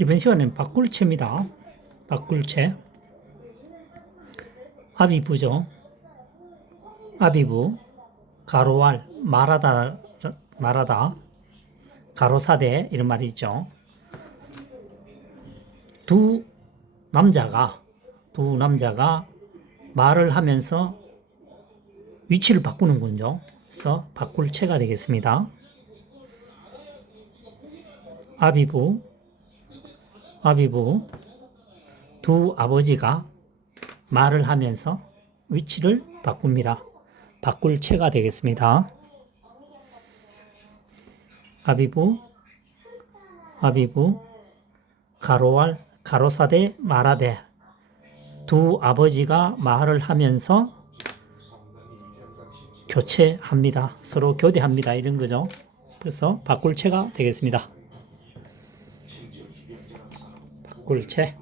이번 시간에는 바꿀체입니다. 바꿀체. 아비부죠. 아비부. 가로알. 말하다. 말하다. 가로사대. 이런 말이 있죠. 두 남자가, 두 남자가 말을 하면서 위치를 바꾸는군요. 그래서 바꿀체가 되겠습니다. 아비부, 아비부, 두 아버지가 말을 하면서 위치를 바꿉니다. 바꿀 체가 되겠습니다. 아비부, 아비부, 가로알, 가로사대, 말하대. 두 아버지가 말을 하면서 교체합니다. 서로 교대합니다. 이런 거죠. 그래서 바꿀 체가 되겠습니다. 바꿀 채.